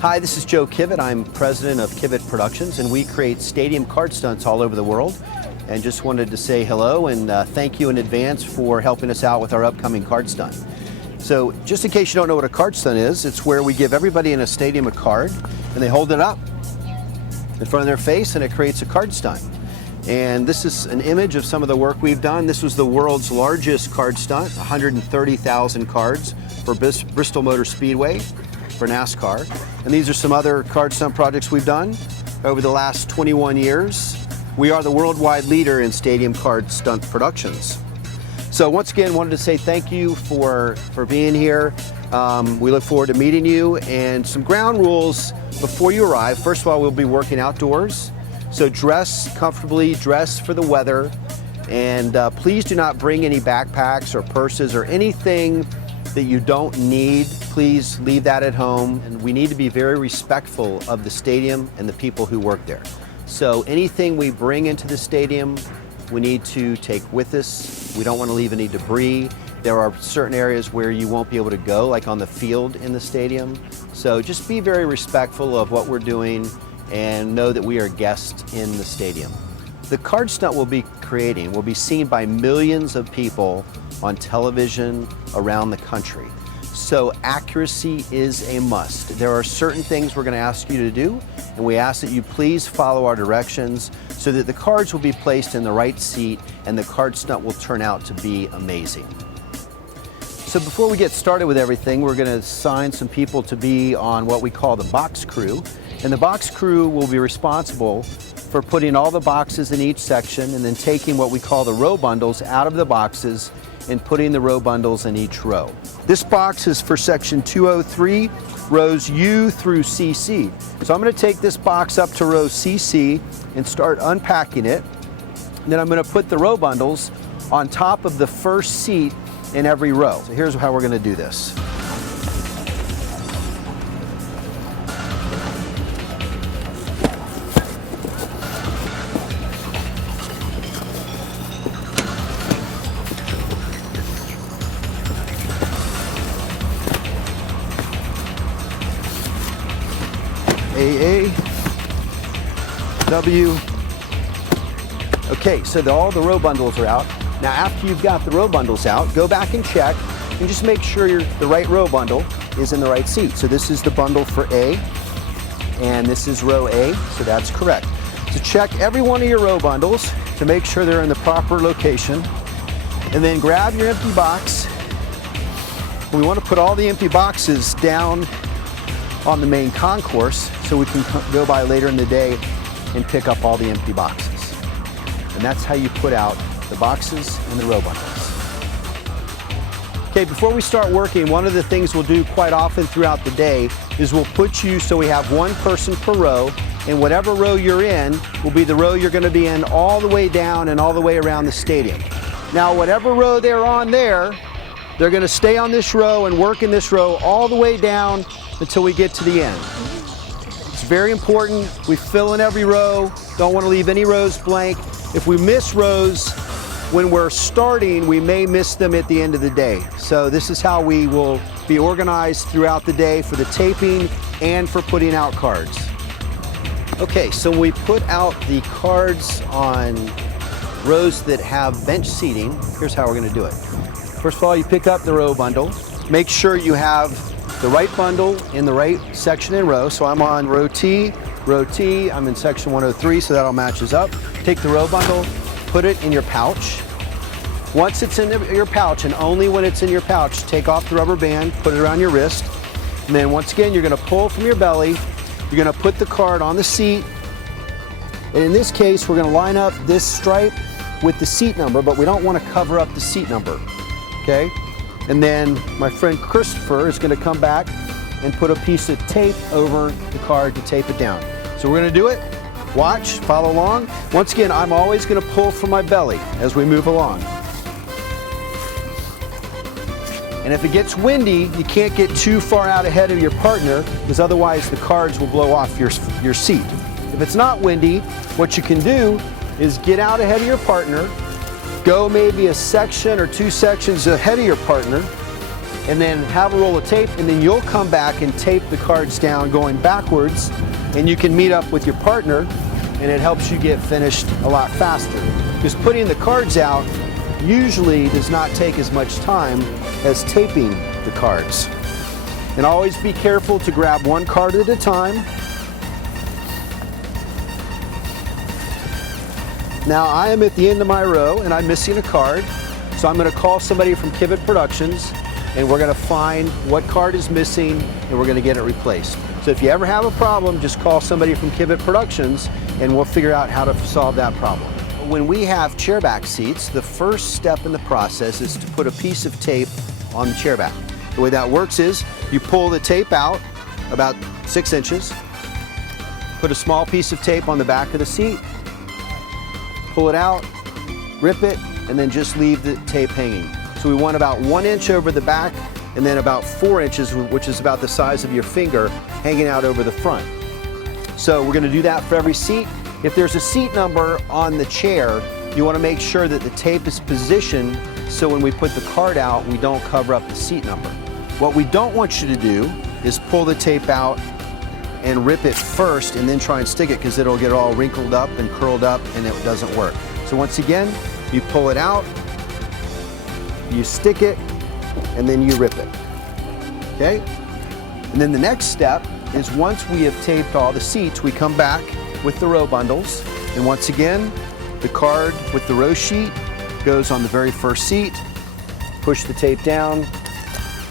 Hi, this is Joe Kivett. I'm president of Kivett Productions, and we create stadium card stunts all over the world. And just wanted to say hello and thank you in advance for helping us out with our upcoming card stunt. So just in case you don't know what a card stunt is, it's where we give everybody in a stadium a card and they hold it up in front of their face and it creates a card stunt. And this is an image of some of the work we've done. This was the world's largest card stunt, 130,000 cards for Bristol Motor Speedway for NASCAR. And these are some other card stunt projects we've done over the last 21 years. We are the worldwide leader in stadium card stunt productions. So once again, wanted to say thank you for being here. We look forward to meeting you, and some ground rules before you arrive. First of all, we'll be working outdoors. So dress comfortably, dress for the weather, and please do not bring any backpacks or purses or anything that you don't need. Please leave that at home. And we need to be very respectful of the stadium and the people who work there. So anything we bring into the stadium, we need to take with us. We don't want to leave any debris. There are certain areas where you won't be able to go, like on the field in the stadium. So just be very respectful of what we're doing and know that we are guests in the stadium. The card stunt we'll be creating will be seen by millions of people on television around the country. So accuracy is a must. There are certain things we're going to ask you to do, and we ask that you please follow our directions so that the cards will be placed in the right seat and the card stunt will turn out to be amazing. So before we get started with everything, we're going to assign some people to be on what we call the box crew. And the box crew will be responsible for putting all the boxes in each section and then taking what we call the row bundles out of the boxes and putting the row bundles in each row. This box is for section 203, rows U through CC. So I'm going to take this box up to row CC and start unpacking it. And then I'm going to put the row bundles on top of the first seat in every row. So here's how we're going to do this. AA, W. Okay, so all the row bundles are out. Now after you've got the row bundles out, go back and check and just make sure the right row bundle is in the right seat. So this is the bundle for A, and this is row A, so that's correct. So check every one of your row bundles to make sure they're in the proper location, and then grab your empty box. We want to put all the empty boxes down on the main concourse so we can go by later in the day and pick up all the empty boxes. And that's how you put out the boxes and the row bundles. Okay, before we start working, one of the things we'll do quite often throughout the day is we'll put you so we have one person per row, and whatever row you're in will be the row you're going to be in all the way down and all the way around the stadium. Now, whatever row they're on there, they're going to stay on this row and work in this row all the way down until we get to the end. It's very important. We fill in every row. Don't want to leave any rows blank. If we miss rows when we're starting, we may miss them at the end of the day. So this is how we will be organized throughout the day for the taping and for putting out cards. Okay, so when we put out the cards on rows that have bench seating, here's how we're going to do it. First of all, you pick up the row bundle. Make sure you have the right bundle in the right section and row. So I'm on row T, I'm in section 103, so that all matches up. Take the row bundle, put it in your pouch. Once it's in your pouch, and only when it's in your pouch, take off the rubber band, put it around your wrist, and then once again, you're going to pull from your belly. You're going to put the card on the seat, and in this case, we're going to line up this stripe with the seat number, but we don't want to cover up the seat number, okay? And then my friend Christopher is going to come back and put a piece of tape over the card to tape it down. So we're going to do it. Watch, follow along. Once again, I'm always going to pull from my belly as we move along. And if it gets windy, you can't get too far out ahead of your partner, because otherwise the cards will blow off your seat. If it's not windy, what you can do is get out ahead of your partner, go maybe a section or two sections ahead of your partner, and then have a roll of tape, and then you'll come back and tape the cards down going backwards, and you can meet up with your partner, and it helps you get finished a lot faster. Because putting the cards out usually does not take as much time as taping the cards. And always be careful to grab one card at a time. Now I am at the end of my row and I'm missing a card, so I'm going to call somebody from Kivett Productions and we're going to find what card is missing and we're going to get it replaced. So if you ever have a problem, just call somebody from Kivett Productions and we'll figure out how to solve that problem. When we have chairback seats, the first step in the process is to put a piece of tape on the chairback. The way that works is you pull the tape out about 6 inches, put a small piece of tape on the back of the seat, pull it out, rip it, and then just leave the tape hanging. So we want about 1 inch over the back and then about 4 inches, which is about the size of your finger, hanging out over the front. So we're going to do that for every seat. If there's a seat number on the chair, you want to make sure that the tape is positioned so when we put the card out, we don't cover up the seat number. What we don't want you to do is pull the tape out and rip it first and then try and stick it, because it'll get all wrinkled up and curled up and it doesn't work. So once again, you pull it out, you stick it, and then you rip it. Okay? And then the next step is once we have taped all the seats, we come back with the row bundles. And once again, the card with the row sheet goes on the very first seat, push the tape down,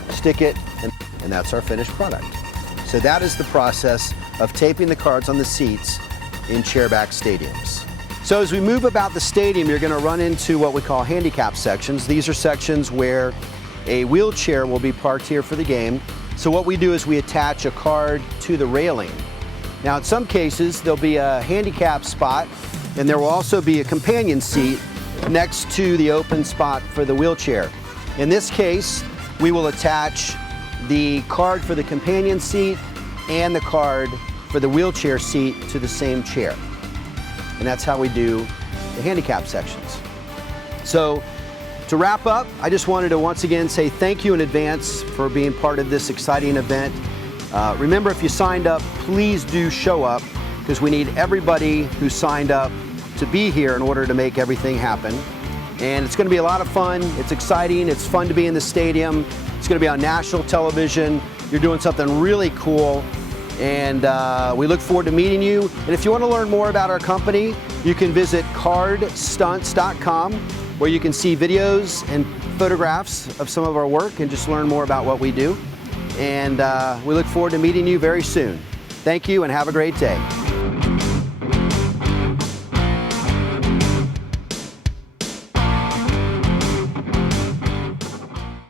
stick it, and that's our finished product. So that is the process of taping the cards on the seats in chairback stadiums. So as we move about the stadium, you're going to run into what we call handicap sections. These are sections where a wheelchair will be parked here for the game. So what we do is we attach a card to the railing. Now in some cases there'll be a handicap spot and there will also be a companion seat next to the open spot for the wheelchair. In this case, we will attach the card for the companion seat and the card for the wheelchair seat to the same chair. And that's how we do the handicap sections. So to wrap up, I just wanted to once again say thank you in advance for being part of this exciting event. Remember, if you signed up, please do show up, because we need everybody who signed up to be here in order to make everything happen. And it's going to be a lot of fun. It's exciting. It's fun to be in the stadium. It's going to be on national television. You're doing something really cool. And we look forward to meeting you. And if you want to learn more about our company, you can visit cardstunts.com, where you can see videos and photographs of some of our work and just learn more about what we do. And we look forward to meeting you very soon. Thank you and have a great day.